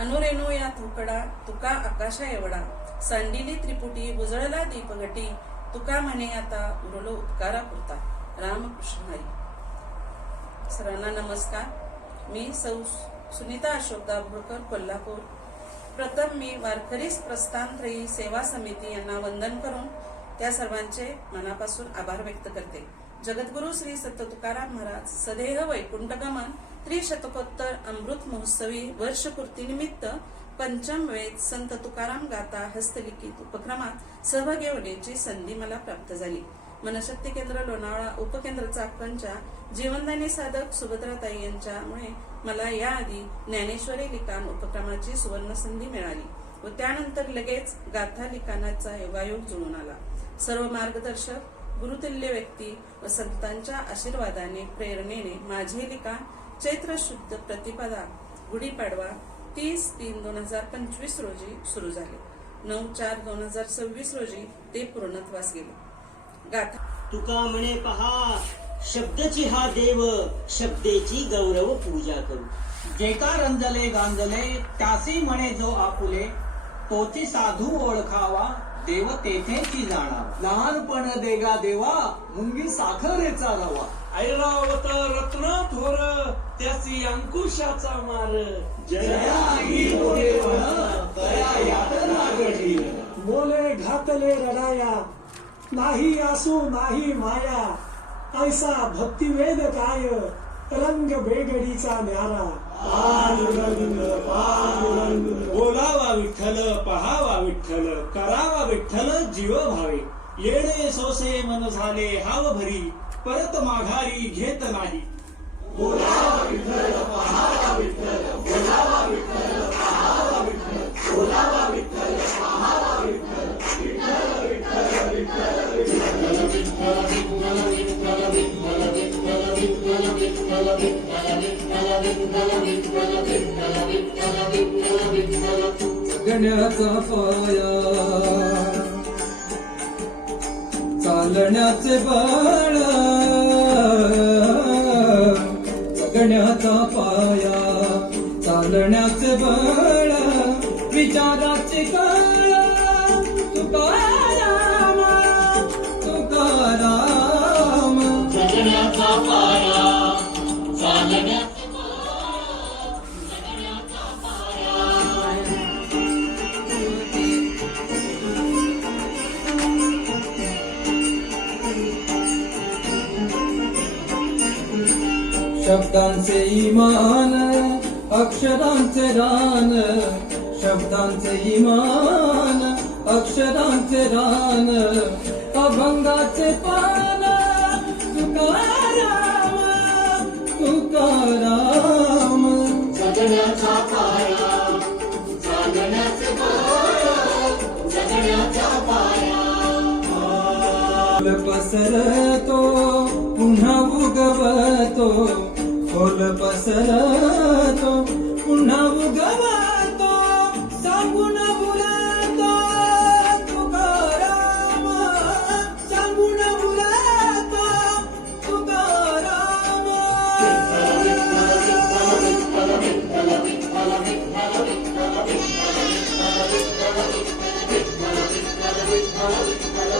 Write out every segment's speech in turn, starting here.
अनुरेणू या थोकडा तुका आकाशा एवढा, सांडिली त्रिपुटी बुजळला दीपगटी, तुका म्हणे आता उरलो उपकारा पुरता. रामकृष्ण हरी. सर्वांना नमस्कार. मी सौ सुनीता अशोक दाभोळकर, कोल्हापूर. प्रथम मी वारकरीस प्रस्थानत्रयी सेवा समिती यांना वंदन करून त्या सर्वांचे मनापासून आभार व्यक्त करते. जगद्गुरु श्री संत तुकाराम महाराज सदेह वैकुंठगमन त्रिशतकोत्तर अमृत महोत्सवी वर्षपूर्ती निमित्त पंचम वेद संत तुकाराम गाथा हस्तलिखित उपक्रमात सहभागी होण्याची संधी मला प्राप्त झाली. मनशक्ती केंद्र लोणावळा उपकेंद्र चाकणच्या जीवनदानी साधक सुभद्राताई यांच्यामुळे मला याआधी ज्ञानेश्वरी लिखाण उपक्रमाची सुवर्ण संधी मिळाली व त्यानंतर लगेच गाथा लिखाणाचा योगायोग जुळून आला. सर्व मार्गदर्शक गुरुतुल्य व्यक्ती व संतांच्या आशीर्वादाने प्रेरणेने माझे लिखाण चैत्र शुद्ध प्रतिपदा गुढीपाडवा 30/3/2025 रोजी सुरू झाले. 9/4/2026 रोजी ते पूर्णत्वास गेले. गाथा. तुका म्हणे पहा, शब्दची हा देव, शब्देची गौरव पूजा करू. जे का रंजले गांजले त्यासी म्हणे जो आपुले, तोची साधू ओळखावा देव तेथेची जाणावा. लहानपण देगा देवा मुंगी साखरेचा रवा. ऐरावत रत्न थोर त्याची अंकुशाचा मार. बोले घातले रडाया नाही आसू नाही माया, ऐसा भक्तिवेद काय रंग बेगडीचा न्यारा. बोलावा विठ्ठल, पहावा विठ्ठल, करावा विठ्ठल जीव भावे. येणे सोसे मन झाले हाव भरी, परत माघारी घेत नाही. बोलावा विठ्ठल, पहावा विठ्ठल, बोलावा विठ्ठल, पहावा विठ्ठल, बोलावा विठ्ठल, पहावा विठ्ठल, विठ्ठल विठ्ठल विठ्ठल विठ्ठल विठ्ठल विठ्ठल विठ्ठल विठ्ठल विठ्ठल विठ्ठल विठ्ठल विठ्ठल विठ्ठल विठ्ठल विठ्ठल विठ्ठल विठ्ठल. जगण्याचा पाया चालण्याचे बळ, जगण्याचा पाया चालण्याचे बळ, विचाराचे कळ तुकाराम तुकाराम. जगण्याचा पाया चालण्याचे शब्दांचे इमान अक्षरांचे रान, शब्दांचे इमान अक्षरांचे रान, अभंगाचे पान तुकाराम तुकाराम. जगण्याचा पाया चालण्याचे बळ, जगण्याचा पाया. फुल पसरतो पुन्हा उगवतो, फुल पसरतो पुन्हा उगवतो, सांगून बोलतो तुकाराम, सांगून बोलतो तुकाराम.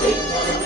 विठ्ठल